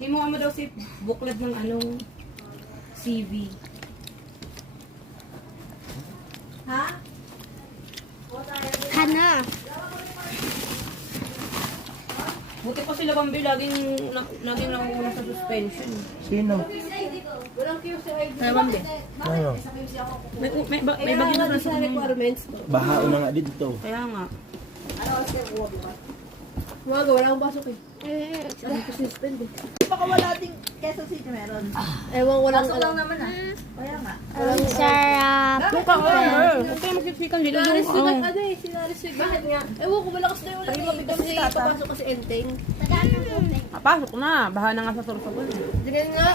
Himuha mo daw si booklet ng anong CV. Ha? Kana. Buti pa sila Bambi, laging nakukuha sa suspension. Sino? Kaya Bambi, Ano? may bagay na sa requirements. Bahaon na nga dito. Kaya nga. Umaga, wala akong pasok eh. Sabi ko suspend eh. Baka wala ding Quezon City meron. Ewan, walang Pasok lang naman ah. Kaya nga. Ang sarap. Huwag kayo magsisikan dito. Sinarisigan ano eh, sinarisigan. Bakit nga? Ewan ko, malakas na yung ulan eh. Kasi papasok kasi enteng. Pasok na. Baha na nga sa sorsogon. Ganyan nga,